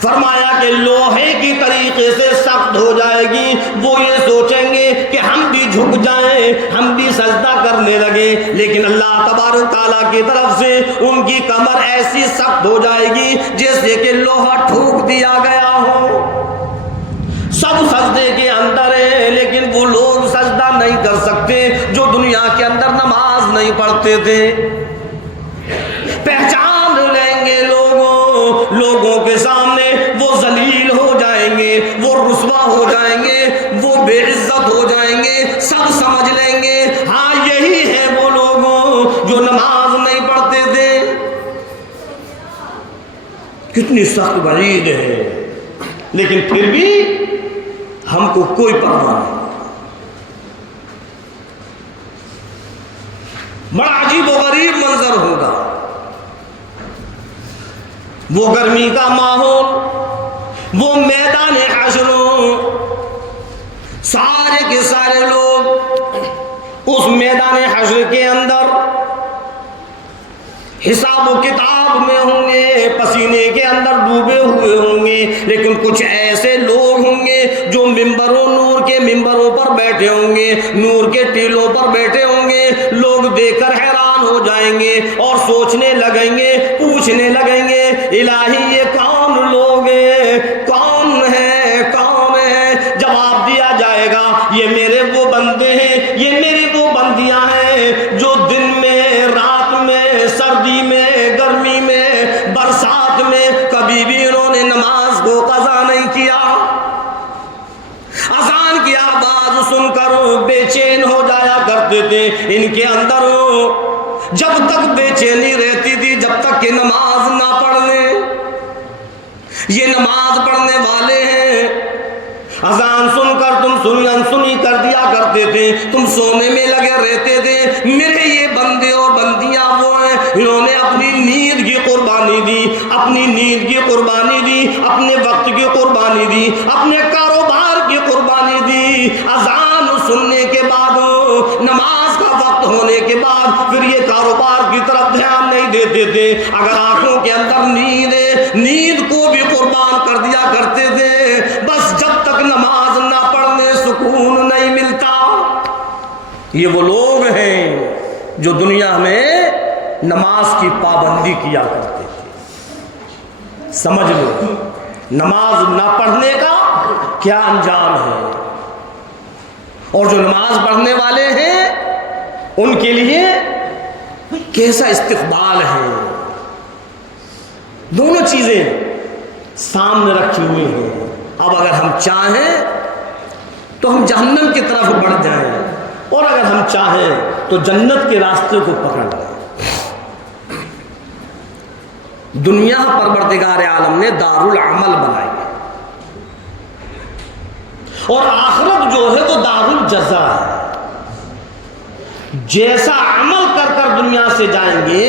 فرمایا کہ لوہے کی طریقے سے سخت ہو جائے گی، وہ یہ سوچیں گے کہ ہم بھی جھک جائیں، ہم بھی سجدہ کرنے لگے، لیکن اللہ تبارک تعالیٰ کی طرف سے ان کی کمر ایسی سخت ہو جائے گی جیسے کہ لوہا ٹھوک دیا گیا ہو۔ سب سجدے کے اندر ہیں لیکن وہ لوگ سجدہ نہیں کر سکتے جو دنیا کے اندر نماز نہیں پڑھتے تھے۔ پہچان لیں گے لوگوں کے سامنے وہ ذلیل ہو جائیں گے، وہ رسوا ہو جائیں گے، وہ بے عزت ہو جائیں گے، سب سمجھ لیں گے ہاں یہی ہے وہ لوگ جو نماز نہیں پڑھتے تھے۔ کتنی سخت وعید ہے، لیکن پھر بھی ہم کو کوئی پرواہ نہیں۔ بڑا عجیب و غریب منظر ہوگا. وہ گرمی کا ماحول، وہ میدان حشر، سارے کے سارے لوگ اس میدان حشر کے اندر حساب و کتاب میں ہوں گے، پسینے کے اندر ڈوبے ہوئے ہوں گے. لیکن کچھ ایسے لوگ ہوں گے جو ممبروں، نور کے ممبروں پر بیٹھے ہوں گے، نور کے ٹیلوں پر بیٹھے ہوں گے. لوگ دیکھ کر حیران ہو جائیں گے اور سوچنے لگیں گے، پوچھنے لگیں گے، الہی یہ کون لوگ ہیں، کون ہے، کون ہے؟ جواب دیا جائے گا یہ میرے وہ بندے ہیں، یہ میری وہ بندیاں ہیں جو دن میں، رات میں، سردی میں، گرمی میں، برسات میں کبھی بھی انہوں نے نماز کو قضا نہیں کیا. اذان کی آواز سن کر بے چین ہو جایا کرتے تھے. ان کے اندر جب تک بے چینی رہتی تھی جب تک کہ نماز نہ پڑھ لیں. یہ نماز پڑھنے والے ہیں، اذان سن کر تم سنی کر دیا کرتے تھے، تم سونے میں لگے رہتے تھے. میرے یہ بندے اور بندیاں وہ ہیں، انہوں نے اپنی نیند کی قربانی دی، اپنی نیند کی قربانی دی، اپنے وقت کی قربانی دی، اپنے کاروبار کی قربانی دی. اذان سننے کے بعد، نماز کا وقت ہونے کے بعد پھر یہ کاروبار کی طرف دھیان نہیں دیتے تھے. اگر آنکھوں کے اندر نیند ہے، نیند کو بھی قربان کر دیا کرتے تھے. بس جب تک نماز نہ پڑھنے سکون نہیں ملتا. یہ وہ لوگ ہیں جو دنیا میں نماز کی پابندی کیا کرتے تھے. سمجھ لو نماز نہ پڑھنے کا کیا انجام ہے. اور جو نماز پڑھنے والے ہیں ان کے لیے کیسا استقبال ہے. دونوں چیزیں سامنے رکھی ہوئی ہیں. اب اگر ہم چاہیں تو ہم جہنم کی طرف بڑھ جائیں، اور اگر ہم چاہیں تو جنت کے راستے کو پکڑ لیں. دنیا پروردگار عالم نے دارالعمل بنائی ہے، اور آخرت جو ہے تو دارالجزا ہے. جیسا عمل کر کر دنیا سے جائیں گے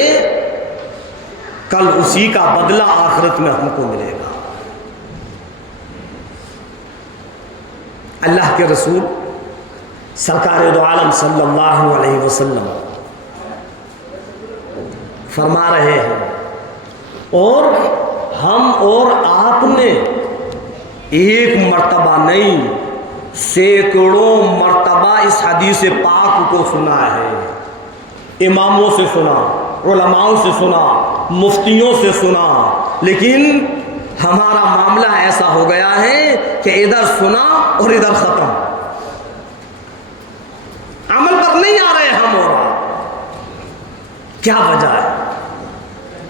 کل اسی کا بدلہ آخرت میں ہم کو ملے گا. اللہ کے رسول سرکار دو عالم صلی اللہ علیہ وسلم فرما رہے ہیں، اور ہم اور آپ نے ایک مرتبہ نہیں سینکڑوں مرتبہ اس حدیث پاک کو سنا ہے. اماموں سے سنا، علماؤں سے سنا، مفتیوں سے سنا، لیکن ہمارا معاملہ ایسا ہو گیا ہے کہ ادھر سنا اور ادھر ختم. عمل پر نہیں آ رہے ہم اور آپ. کیا وجہ ہے؟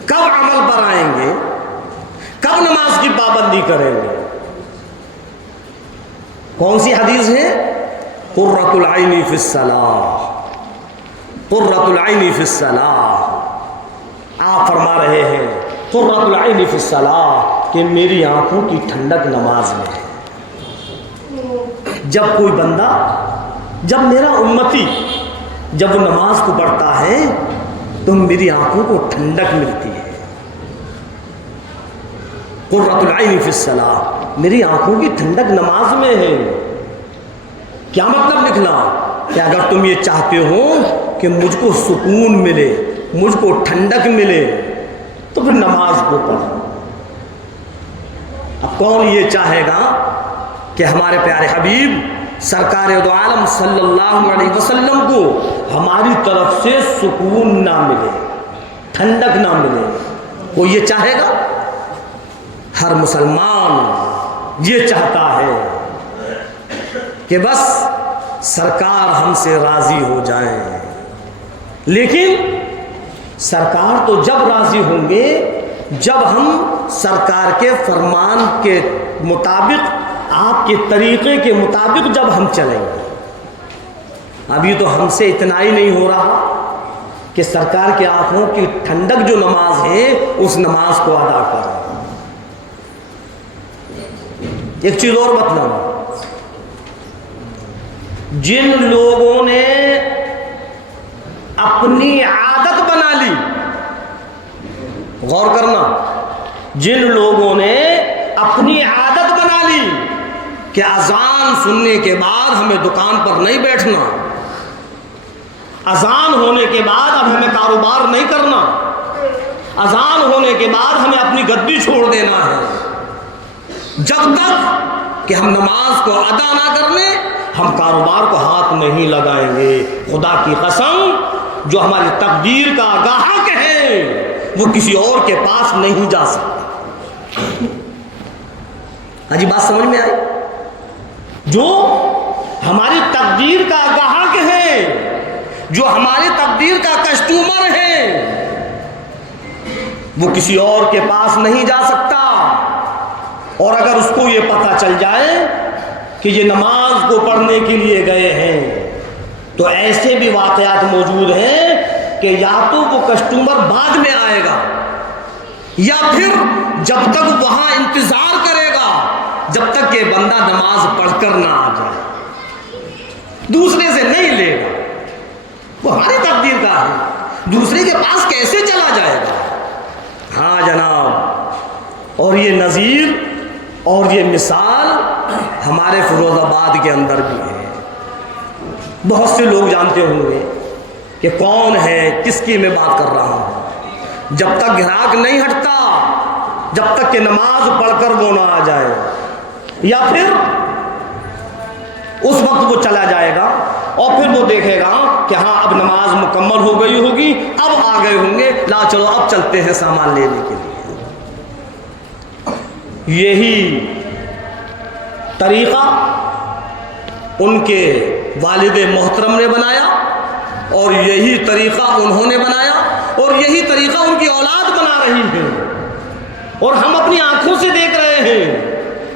کب عمل پر آئیں گے؟ کب نماز کی پابندی کریں گے؟ کون سی حدیث ہے؟ قرۃ العین فی الصلاۃ، قرۃ العین فی الصلاۃ. آپ فرما رہے ہیں قرۃ العین فی الصلاۃ کہ میری آنکھوں کی ٹھنڈک نماز میں ہے. جب کوئی بندہ، جب میرا امتی جب وہ نماز کو پڑھتا ہے تو میری آنکھوں کو ٹھنڈک ملتی ہے. قرۃ العین فی الصلاۃ، میری آنکھوں کی ٹھنڈک نماز میں ہے. کیا مطلب نکلا؟ کہ اگر تم یہ چاہتے ہو کہ مجھ کو سکون ملے، مجھ کو ٹھنڈک ملے، تو پھر نماز کو پڑھو. اب کون یہ چاہے گا کہ ہمارے پیارے حبیب سرکار دو عالم صلی اللہ علیہ وسلم کو ہماری طرف سے سکون نہ ملے، ٹھنڈک نہ ملے؟ کوئی یہ چاہے گا؟ ہر مسلمان یہ چاہتا ہے کہ بس سرکار ہم سے راضی ہو جائیں. لیکن سرکار تو جب راضی ہوں گے جب ہم سرکار کے فرمان کے مطابق، آپ کے طریقے کے مطابق جب ہم چلیں گے. ابھی تو ہم سے اتنا ہی نہیں ہو رہا کہ سرکار کی آنکھوں کی ٹھنڈک جو نماز ہے اس نماز کو ادا کریں. ایک چیز اور بتلاؤں، جن لوگوں نے اپنی عادت بنا لی. غور کرنا، جن لوگوں نے اپنی عادت بنا لی کہ اذان سننے کے بعد ہمیں دکان پر نہیں بیٹھنا، اذان ہونے کے بعد اب ہمیں کاروبار نہیں کرنا، اذان ہونے کے بعد ہمیں اپنی گدی چھوڑ دینا ہے، جب تک کہ ہم نماز کو ادا نہ کر لیں ہم کاروبار کو ہاتھ نہیں لگائیں گے. خدا کی قسم، جو ہماری تقدیر کا گاہک ہے وہ کسی اور کے پاس نہیں جا سکتا. ہاں جی، بات سمجھ میں آئی؟ جو ہماری تقدیر کا گاہک ہے، جو ہماری تقدیر کا کسٹمر ہے، وہ کسی اور کے پاس نہیں جا سکتا. اور اگر اس کو یہ پتہ چل جائے کہ یہ نماز کو پڑھنے کے لیے گئے ہیں تو ایسے بھی واقعات موجود ہیں کہ یا تو وہ کسٹمر بعد میں آئے گا یا پھر جب تک وہاں انتظار کرے گا جب تک کہ بندہ نماز پڑھ کر نہ آ جائے، دوسرے سے نہیں لے گا. وہ ہماری تقدیر کا ہے، دوسرے کے پاس کیسے چلا جائے گا؟ ہاں جناب، اور یہ نظیر اور یہ مثال ہمارے فیروز آباد کے اندر بھی ہے. بہت سے لوگ جانتے ہوں گے کہ کون ہے، کس کی میں بات کر رہا ہوں. جب تک گراہک نہیں ہٹتا، جب تک کہ نماز پڑھ کر وہ نہ آ جائے، یا پھر اس وقت وہ چلا جائے گا اور پھر وہ دیکھے گا کہ ہاں اب نماز مکمل ہو گئی ہوگی، اب آ گئے ہوں گے، لا چلو اب چلتے ہیں سامان لینے کے لیے. یہی طریقہ ان کے والد محترم نے بنایا اور یہی طریقہ انہوں نے بنایا اور یہی طریقہ ان کی اولاد بنا رہی ہے. اور ہم اپنی آنکھوں سے دیکھ رہے ہیں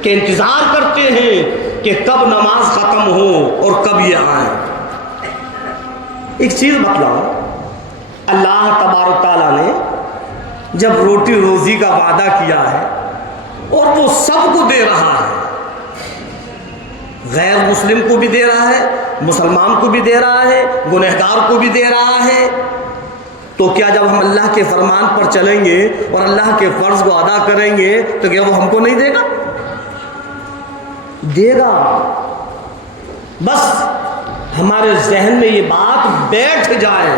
کہ انتظار کرتے ہیں کہ کب نماز ختم ہو اور کب یہ آئیں. ایک چیز بتلاؤ، اللہ تبارک تعالیٰ نے جب روٹی روزی کا وعدہ کیا ہے اور وہ سب کو دے رہا ہے، غیر مسلم کو بھی دے رہا ہے، مسلمان کو بھی دے رہا ہے، گنہگار کو بھی دے رہا ہے، تو کیا جب ہم اللہ کے فرمان پر چلیں گے اور اللہ کے فرض کو ادا کریں گے تو کیا وہ ہم کو نہیں دے گا؟ دے گا. بس ہمارے ذہن میں یہ بات بیٹھ جائے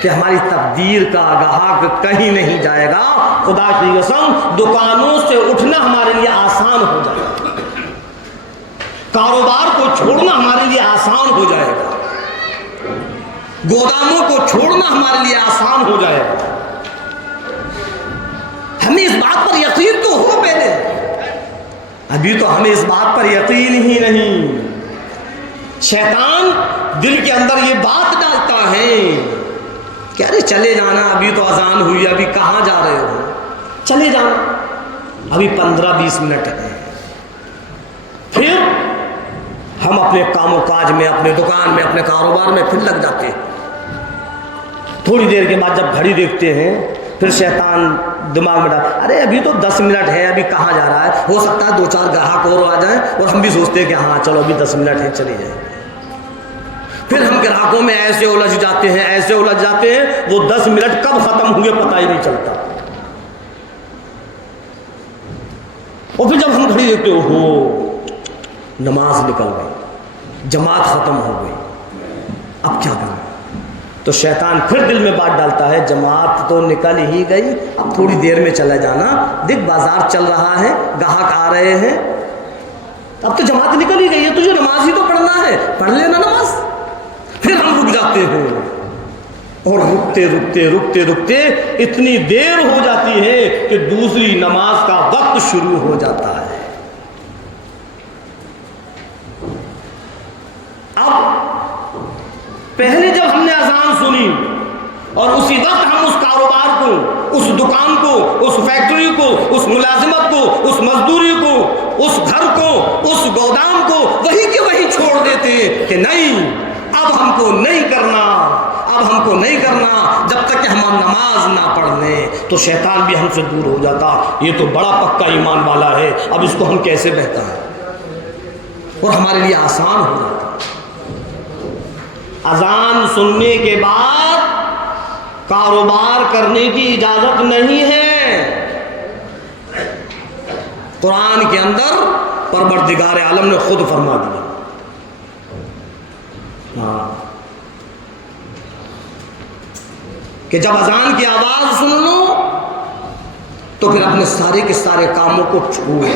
کہ ہماری تقدیر کا گاہک کہیں نہیں جائے گا. خدا کی قسم، دکانوں سے اٹھنا ہمارے لیے آسان ہو جائے گا، کاروبار کو چھوڑنا ہمارے لیے آسان ہو جائے گا، گوداموں کو چھوڑنا ہمارے لیے آسان ہو جائے گا. ہمیں اس بات پر یقین تو ہو پہلے، ابھی تو ہمیں اس بات پر یقین ہی نہیں. شیطان دل کے اندر یہ بات ڈالتا ہے کہ ارے چلے جانا، ابھی تو اذان ہوئی، ابھی کہاں جا رہے ہو، چلے جانا، ابھی 15-20 منٹ ہے. پھر ہم اپنے کام و کاج میں، اپنے دکان میں، اپنے کاروبار میں پھر لگ جاتے ہیں. تھوڑی دیر کے بعد جب گھڑی دیکھتے ہیں پھر شیطان دماغ میں ڈال، ارے ابھی تو 10 منٹ ہے، ابھی کہاں جا رہا ہے، ہو سکتا ہے 2-4 گاہک اور آ جائیں اور ہم بھی سوچتے ہیں کہ ہاں چلو ابھی 10 منٹ ہے، چلی جائیں. پھر ہم گراہکوں میں ایسے الجھ جاتے ہیں، ایسے الجھ جاتے ہیں، وہ 10 منٹ کب ختم ہوں گے پتہ ہی نہیں چلتا. اور پھر جب ہم گھڑی دیکھتے ہو نماز نکل گئی، جماعت ختم ہو گئی، اب کیا کریں؟ تو شیطان پھر دل میں بات ڈالتا ہے، جماعت تو نکل ہی گئی، اب تھوڑی دیر میں چلا جانا، دیکھ بازار چل رہا ہے، گاہک آ رہے ہیں، اب تو جماعت نکل ہی گئی ہے، تجھے نماز ہی تو پڑھنا ہے، پڑھ لینا نماز. پھر ہم رک جاتے ہیں اور رکتے رکتے رکتے رکتے اتنی دیر ہو جاتی ہے کہ دوسری نماز کا وقت شروع ہو جاتا ہے. اب پہلے جب ہم نے اذان سنی اور اسی وقت ہم اس کاروبار کو، اس دکان کو، اس فیکٹری کو، اس ملازمت کو، اس مزدوری کو، اس گھر کو، اس گودام کو وہیں کے وہیں چھوڑ دیتے ہیں کہ نہیں اب ہم کو نہیں کرنا، اب ہم کو نہیں کرنا جب تک کہ ہم نماز نہ پڑھ لیں. تو شیطان بھی ہم سے دور ہو جاتا، یہ تو بڑا پکا ایمان والا ہے، اب اس کو ہم کیسے بہتا ہے، اور ہمارے لیے آسان ہو جاتا. اذان سننے کے بعد کاروبار کرنے کی اجازت نہیں ہے۔ قرآن کے اندر پروردگار عالم نے خود فرما دیا۔ کہ جب اذان کی آواز سن لو تو پھر اپنے سارے کے سارے کاموں کو چھوڑو۔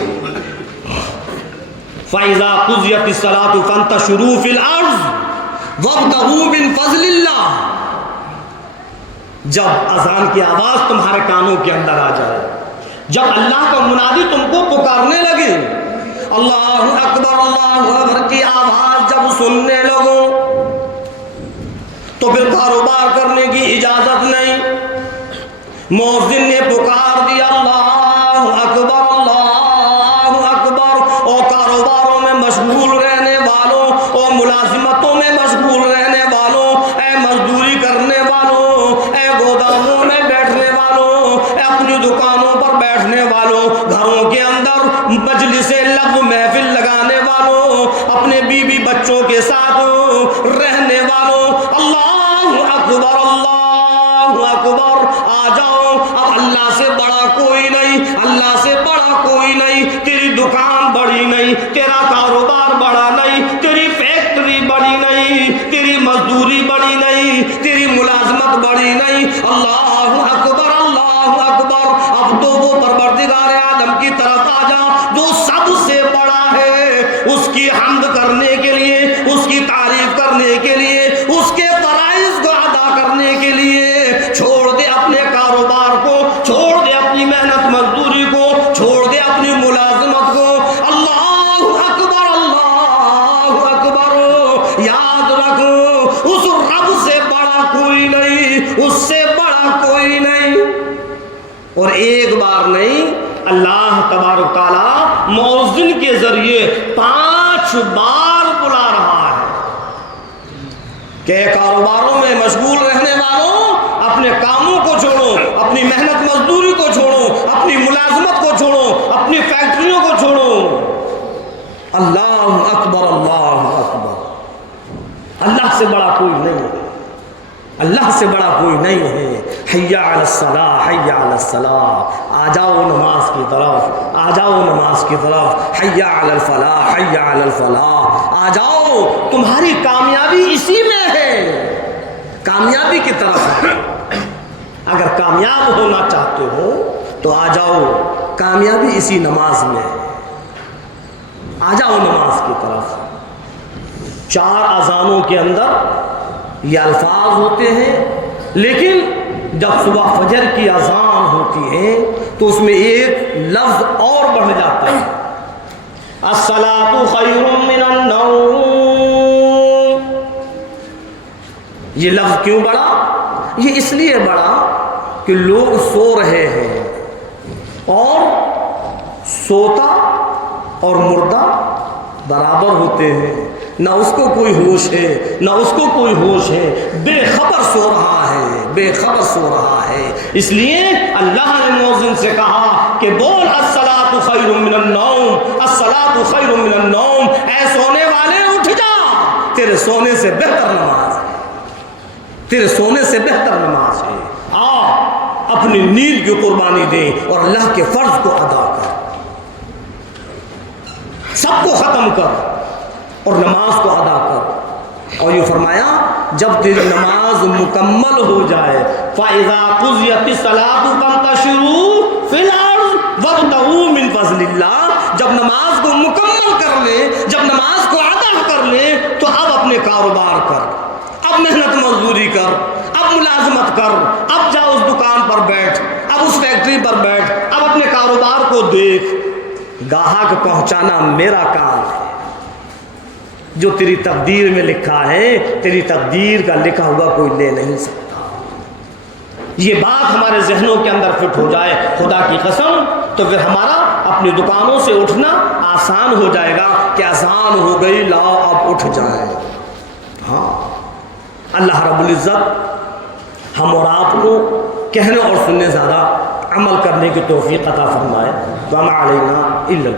فَإِذَا قُضِيَتِ الصَّلَاةُ فَانتَشِرُوا فِي الْأَرْضِ وَابْتَغُوا مِن فَضْلِ اللَّهِ۔ جب اذان کی آواز تمہارے کانوں کے اندر آ جائے، جب اللہ کا منادی تم کو پکارنے لگے، اللہ اکبر کی آواز جب سننے لگو تو پھر کاروبار کرنے کی اجازت نہیں۔ مؤذن نے پکار دیا اللہ اکبر اور کاروباروں میں مشغول رہنے والوں اور ملازمتوں میں مشغول رہنے والوں، اے مزدوری کرنے والوں، اے گوداموں میں بیٹھنے والوں، اے اپنی دکانوں پر بیٹھنے والوں، گھروں کے اندر مجلس لغو محفل لگانے والوں، اپنے بیوی بچوں کے ساتھ رہنے والوں، اللہ اکبر آ جاؤ۔ اب اللہ سے بڑا کوئی نہیں، اللہ سے بڑا کوئی نہیں۔ تیری دکان بڑی نہیں، تیرا کاروبار بڑا نہیں، تیری فیکٹری بڑی نہیں، تیری مزدوری بڑی نہیں، تیری ملازمت بڑی نہیں۔ اللہ اکبر اللہ اکبر۔ اب تو وہ پروردگار عالم کی طرف آ جا جو سب سے بڑا ہے، اس کی حمد کرنے کے لیے، اس کی تعریف کرنے کے لیے، اس کے فرائض کو ادا کرنے کے لیے چھوڑ دے اپنے کاروبار کو، چھوڑ دے اپنی محنت مزدوری کو، چھوڑ دے اپنی ملازمت کو۔ اللہ اکبر اللہ اکبر۔ یاد رکھو اس رب سے بڑا کوئی نہیں، اس سے بڑا کوئی نہیں۔ اور ایک بار نہیں، اللہ تبارک تعالیٰ مؤذن کے ذریعے 5 بار بلا رہا ہے کہ کاروباروں میں مشغول رہنے والوں، اپنے کاموں کو چھوڑو، اپنی محنت مزدوری کو چھوڑو، اپنی ملازمت کو چھوڑو، اپنی فیکٹریوں کو چھوڑو۔ اللہ اکبر اللہ اکبر۔ اللہ سے بڑا کوئی نہیں ہے، اللہ سے بڑا کوئی نہیں ہے۔ حی علی الصلاۃ حی علی الصلاۃ۔ آ جاؤ نماز کی طرف، آ جاؤ نماز کی طرف۔ حی علی الفلاح حی علی الفلاح۔ آ جاؤ، تمہاری کامیابی اسی میں ہے، کامیابی کی طرف ہے۔ اگر کامیاب ہونا چاہتے ہو تو آ جاؤ، کامیابی اسی نماز میں ہے۔ آ جاؤ نماز کی طرف۔ 4 اذانوں کے اندر یہ الفاظ ہوتے ہیں، لیکن جب صبح فجر کی اذان ہوتی ہے تو اس میں ایک لفظ اور بڑھ جاتا ہے، الصلاۃ خیر من النوم۔ یہ لفظ کیوں بڑھا؟ یہ اس لیے بڑھا کہ لوگ سو رہے ہیں، اور سوتا اور مردہ برابر ہوتے ہیں، نہ اس کو کوئی ہوش ہے نہ اس کو کوئی ہوش ہے، بے خبر سو رہا ہے، بے خبر سو رہا ہے۔ اس لیے اللہ نے مؤذن سے کہا کہ بول الصلاۃ خیر من النوم، الصلاۃ خیر من النوم۔ اے سونے والے اٹھ جا، تیرے سونے سے بہتر نماز ہے، تیرے سونے سے بہتر نماز ہے۔ آ اپنی نیند کی قربانی دے اور اللہ کے فرض کو ادا کر، سب کو ختم کر اور نماز کو ادا کر۔ اور یہ فرمایا جب تیری نماز مکمل ہو جائے، فَإِذَا قُضِيَتِ الصَّلَاةُ فَانتَشِرُوا فِي الْأَرْضِ وَابْتَغُوا مِن فَضْلِ اللَّهِ۔ جب نماز کو مکمل کر لے، جب نماز کو ادا کر لے تو اب اپنے کاروبار کر، اب محنت مزدوری کر، اب ملازمت کر، اب جا اس دکان پر بیٹھ، اب اس فیکٹری پر بیٹھ، اب اپنے کاروبار کو دیکھ۔ گاہک پہنچانا میرا کام ہے، جو تیری تقدیر میں لکھا ہے، تیری تقدیر کا لکھا ہوا کوئی لے نہیں سکتا۔ یہ بات ہمارے ذہنوں کے اندر فٹ ہو جائے خدا کی قسم، تو پھر ہمارا اپنی دکانوں سے اٹھنا آسان ہو جائے گا کہ اذان ہو گئی، لاؤ اب اٹھ جائیں۔ ہاں، اللہ رب العزت ہم اور آپ کو کہنے اور سننے زیادہ عمل کرنے کی توفیق عطا فرمائے۔ وما علینا الا